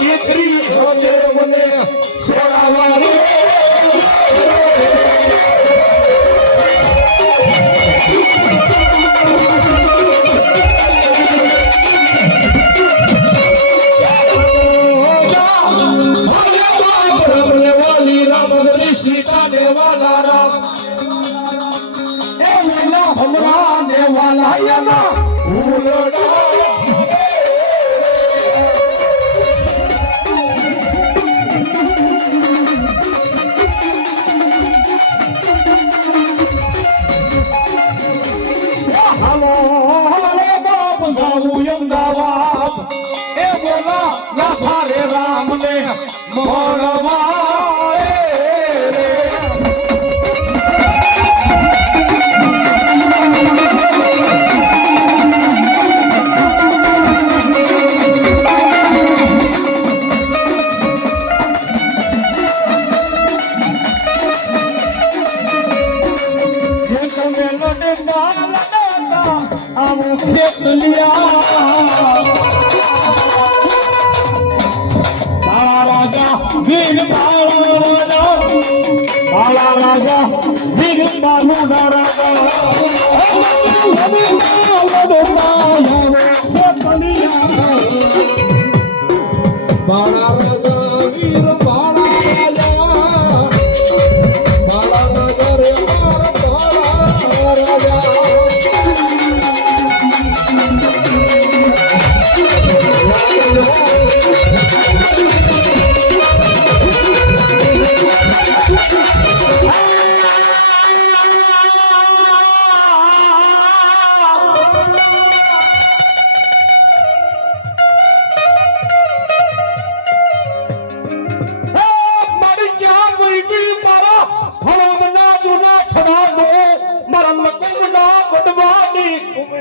દીકરી હોજે મને સોડાવાળી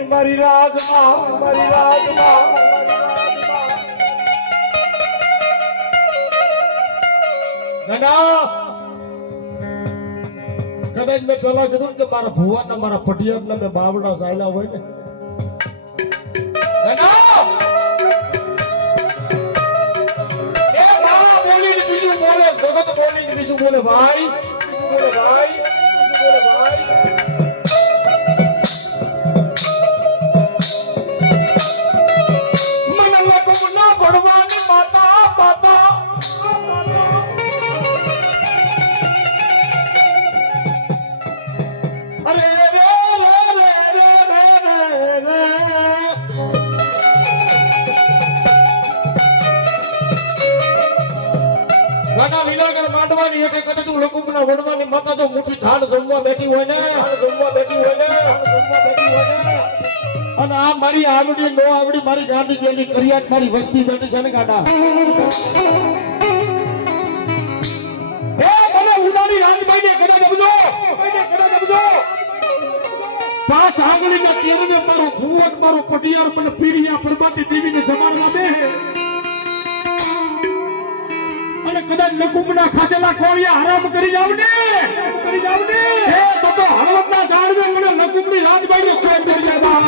મારી રાજમાં કદાચ મેં પેલા કીધું કે મારા ભુવન મારા પટિયાર ને મેં બાવડા ચાલ્યા હોય ને બોલીને બીજું બોલે જગત બોલીને બીજું બોલે ભાઈ બોલે ભાઈ બોલે ભાઈ માતા તો મુઠી ધાન જમવા બેઠી હોય ને અને આ મારી આવડી નો આવડી મારી ગાંધી જેની કરિયાત મારી વસ્તી બેઠી છે ને ગાડા મને ઉડાની રાજભાઈ ને કદાચ સમજો પાસ આગળી ને તેરને મારો ભુવન મારો પટિયાર મને પીડિયા પરમાતી દેવી ને જમાડવા દે અને કદાચ લકુમના ખાધેલા કોળિયા હરામ કરી જાવ ને હે તો હળવદના ઝાડવે મને લકુમની રાજબાઈઓ ખોઈ કરી જાતા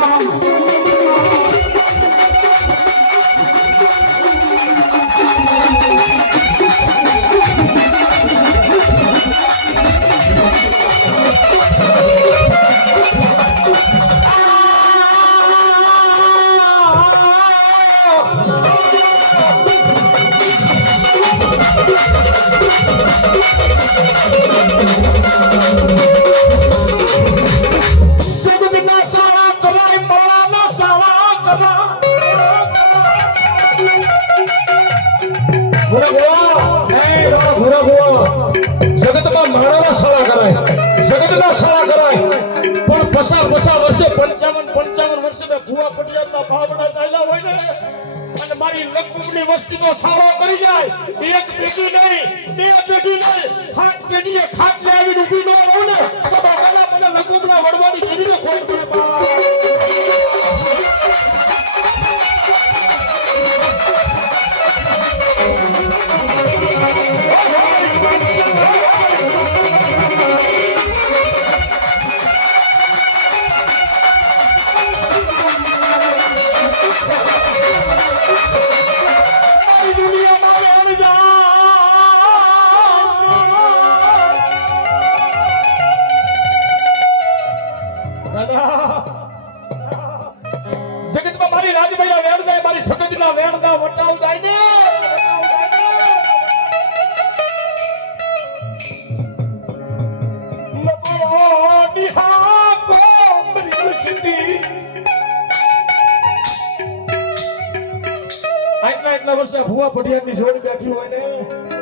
જગતમાં માણસના સાળા કરાય જગતના સાળા કરાય પણ પસા વર્ષે 55 વર્ષે મેં ભુવા પટિયારના બાવડા ચાલ્યા હોય ને અને મારી લકુમની વસ્તીનો સાળો કરી જાય એક પેઢી નહીં બે પેઢી નહીં ખાટ પેઢીએ ખાટ લાવીને ઊભી ન રહું ને તો બાબા મને લકુમના વડવાની જેવીને ખોટ પડે દુનિયામાં જગતમાં મારી રાજભાઈના વેણ જાય, મારી સગજના વેણના વટાવ જાય ને, આટલા વર્ષે ભુવા પડિયાની જોડ બેઠી હોય ને